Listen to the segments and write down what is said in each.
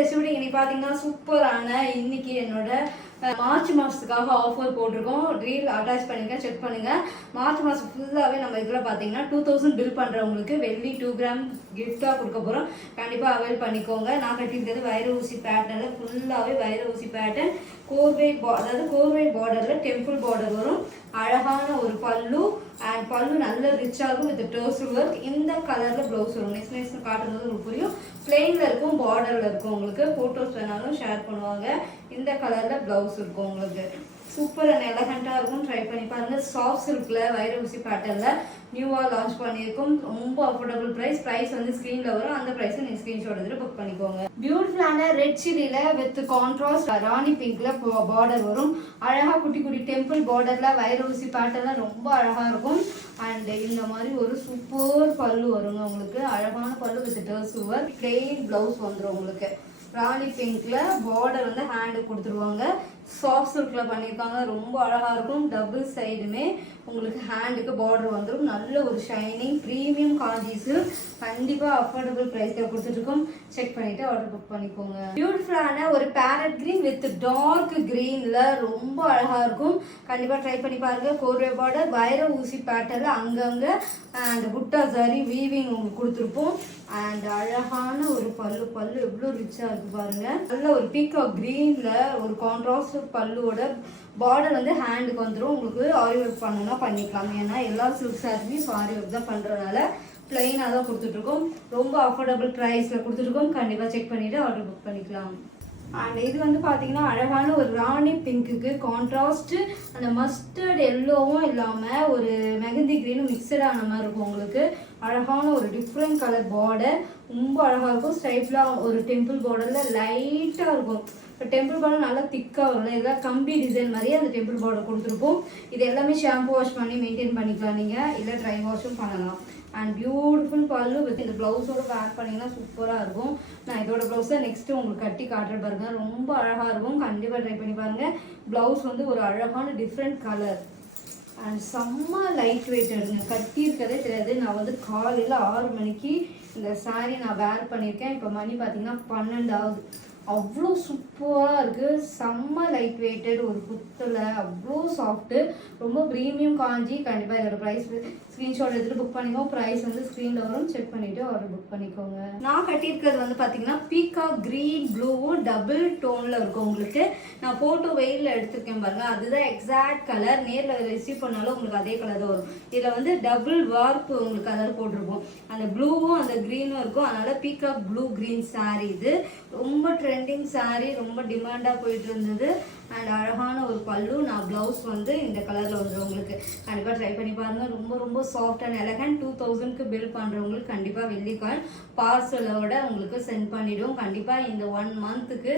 Festival இன்னைக்கு பார்த்தீங்கன்னா சூப்பரான இன்னைக்கு என்னோட மார்ச் மாதத்துக்காக ஆஃபர் போட்டிருக்கோம். ரீல் அட்டாச் பண்ணியிருக்கேன், செக் பண்ணுங்கள். மார்ச் மாதம் ஃபுல்லாகவே நம்ம இதில் பார்த்தீங்கன்னா 2000 பில் பண்ணுறவங்களுக்கு வெள்ளி 2 கிராம் கிஃப்டாக கொடுக்க போகிறோம். கண்டிப்பாக அவைல் பண்ணிக்கோங்க. நான் கட்டியிருக்கிறது வைர ஊசி பேட்டர்னில் ஃபுல்லாகவே வைர ஊசி பேட்டர்ன் அதாவது கோர்வை பார்டரில் டெம்பிள் பார்டர் வரும். அழகான ஒரு பல்லு அண்ட் பல்லு நல்ல ரிச்சாக இருக்கும் வித் டர்சல் ஒர்க். இந்த கலரில் ப்ளவுஸ் வரும். நெக்ஸ்ட் காட்டுறது உங்களுக்கு புரியும். பிளெயினில் இருக்கும், பார்டரில் இருக்கும். உங்களுக்கு ஃபோட்டோஸ் வேணாலும் ஷேர் பண்ணுவாங்க. இந்த கலரில் ப்ளவுஸ் இருக்கும் உங்களுக்கு. சூப்பர் அண்ட் எலகண்ட்டாக இருக்கும். ட்ரை பண்ணி பாருங்கள். சாஃப்ட் சில்கில் வைர ஊசி பேட்டர்னில் நியூவாக லான்ச் பண்ணியிருக்கோம். ரொம்ப அஃபோர்டபுள் ப்ரைஸ் வந்து ஸ்க்ரீனில் வரும். அந்த ப்ரைஸை நீங்கள் ஸ்க்ரீன்ஷாட் எடுத்து புக் பண்ணிக்கோங்க. பியூட்டிஃபுல்லான ரெட் சில்லியில் வித் கான்ட்ராஸ்ட் ராணி பிங்க்கில் பார்டர் வரும். அழகாக குட்டி குட்டி டெம்பிள் பார்டரில் வைர ஊசி பேட்டர்னில் ரொம்ப அழகாக இருக்கும். அண்ட் இந்த மாதிரி ஒரு சூப்பர் பல்லு வருங்க உங்களுக்கு. அழகான பல்லு வித் டர்சல் பிளெயின் ப்ளவுஸ் வந்துடும் உங்களுக்கு. ராணி பிங்க்ல பார்டர் வந்து ஹேண்டு கொடுத்துருவாங்க. சாஃப்ட் சில்க்ல பண்ணியிருக்காங்க. ரொம்ப அழகாக இருக்கும். டபுள் சைடுமே உங்களுக்கு ஹேண்டுக்கு பார்டர் வந்துடும். நல்ல ஒரு ஷைனிங் ப்ரீமியம் காஞ்சி சில்க். கண்டிப்பாக அஃபோர்டபுள் ப்ரைஸில் கொடுத்துட்ருக்கோம். செக் பண்ணிவிட்டு ஆர்டர் புக் பண்ணிக்கோங்க. பியூட்டிஃபுல்லான ஒரு பேரட் க்ரீன் வித் டார்க் க்ரீனில் ரொம்ப அழகாக இருக்கும். கண்டிப்பாக ட்ரை பண்ணி பாருங்கள். கோர்வே பார்டர் வைர ஊசி பேட்டர்ல அங்கங்கே அந்த புட்டா ஜரி வீவிங் உங்களுக்கு கொடுத்துருப்போம். அண்ட் அழகான ஒரு பல்லு எவ்வளோ ரிச்சாக இருக்குது பாருங்கள். நல்ல ஒரு பீகாக் க்ரீனில் ஒரு கான்ட்ராஸ்ட் பல்லுவோட பார்டர் வந்து ஹேண்டுக்கு வந்துடும். உங்களுக்கு ஆரி ஒர்க் பண்ணணும்னா பண்ணிக்கலாம். ஏன்னா எல்லா சில்க் சாரியுமே ஆரி ஒர்க் தான் பண்ணுறதுனால பிளெயினாக தான் கொடுத்துட்ருக்கோம். ரொம்ப அஃபோர்டபுள் ப்ரைஸில் கொடுத்துட்ருக்கோம். கண்டிப்பாக செக் பண்ணிவிட்டு ஆர்டர் புக் பண்ணிக்கலாம். அண்ட் இது வந்து பார்த்தீங்கன்னா அழகான ஒரு ராணி பிங்க்குக்கு கான்ட்ராஸ்ட் அந்த மஸ்டர்ட் எல்லோவும் இல்லாமல் ஒரு மெகந்தி க்ரீனும் மிக்சடான மாதிரி இருக்கும் உங்களுக்கு. அழகான ஒரு டிஃப்ரெண்ட் கலர் பார்டர் ரொம்ப அழகாக இருக்கும். ஸ்ட்ரைப்லாம் ஒரு டெம்பிள் பார்டரில் லைட்டாக இருக்கும். இப்போ டெம்பிள் பார்டர் நல்லா திக்காக வரும். இதெல்லாம் கம்பி டிசைன் மாதிரியே அந்த டெம்பிள் பார்டர் கொடுத்துருப்போம். இது எல்லாமே ஷாம்பு வாஷ் பண்ணி மெயின்டைன் பண்ணிக்கலாம் நீங்கள், இல்லை ட்ரை வாஷும் பண்ணலாம். அண்ட் பியூட்டிஃபுல் பல்லு வித் இந்த ப்ளவுஸோட வேர் பண்ணிங்கன்னா சூப்பராக இருக்கும். நான் இதோட ப்ளவுஸை நெக்ஸ்ட்டு உங்களுக்கு கட்டி காட்டுற பாருங்க. ரொம்ப அழகாக இருக்கும். கண்டிப்பாக ட்ரை பண்ணி பாருங்கள். ப்ளவுஸ் வந்து ஒரு அழகான டிஃப்ரெண்ட் கலர் அண்ட் செம்ம லைட் வெயிட் எடுங்க. கட்டி இருக்கதே தெரியாது. நான் வந்து காலையில் 6 மணிக்கு இந்த சாரீ நான் வேர் பண்ணியிருக்கேன். இப்போ மணி பார்த்தீங்கன்னா 12 ஆகுது. அவ்வளோ சூப்பராக இருக்குது. செம்ம லைட் வெயிட்டட் ஒரு குத்தில் அவ்வளோ சாஃப்ட்டு. ரொம்ப ப்ரீமியம் காஞ்சி. கண்டிப்பாக இதோட ப்ரைஸ் ஸ்க்ரீன்ஷாட் எடுத்துகிட்டு புக் பண்ணிக்கோங்க. ப்ரைஸ் வந்து ஸ்க்ரீனில் வரும். செக் பண்ணிவிட்டு ஆர்டர் புக் பண்ணிக்கோங்க. நான் கட்டியிருக்கிறது வந்து பார்த்தீங்கன்னா பீகாக் க்ரீன் ப்ளூவும் டபுள் டோனில் இருக்கும் உங்களுக்கு. நான் ஃபோட்டோ வெயிலில் எடுத்திருக்கேன் பாருங்கள். அதுதான் எக்ஸாக்ட் கலர். நேரில் ரிசீவ் பண்ணாலும் உங்களுக்கு அதே கலர் தான் வரும். இதில் வந்து டபுள் வார்ப்பு உங்களுக்கு அதாவது போட்டிருப்போம். அந்த ப்ளூவும் அந்த க்ரீனும் இருக்கும். அதனால் பீகாக் ப்ளூ க்ரீன் சாரீ. இது ரொம்ப ட்ரெண்டிங் சாரீ. ரொம்ப டிமாண்டாக போயிட்டு இருந்தது. அண்ட் அழகான ஒரு பல்லு. நான் ப்ளவுஸ் வந்து இந்த கலரில் வந்துடும் உங்களுக்கு. கண்டிப்பாக ட்ரை பண்ணி பாருங்கள். ரொம்ப ரொம்ப சாஃப்ட் அண்ட் எலகண்ட். 2000க்கு பில் பண்ணுறவங்களுக்கு கண்டிப்பாக வெள்ளிக்காயின் பார்சலோட உங்களுக்கு சென்ட் பண்ணிவிடும். கண்டிப்பாக இந்த 1 மந்த்துக்கு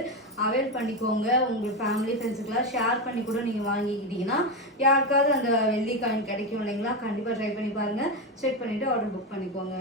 அவைல் பண்ணிக்கோங்க. உங்கள் ஃபேமிலி ஃப்ரெண்ட்ஸுக்கெல்லாம் ஷேர் பண்ணி கூட நீங்கள் வாங்கிக்கிட்டீங்கன்னா யாருக்காவது அந்த வெள்ளிக்காயின் கிடைக்கும் இல்லைங்களா. கண்டிப்பாக ட்ரை பண்ணி பாருங்கள். செக் பண்ணிவிட்டு ஆர்டர் புக் பண்ணிக்கோங்க.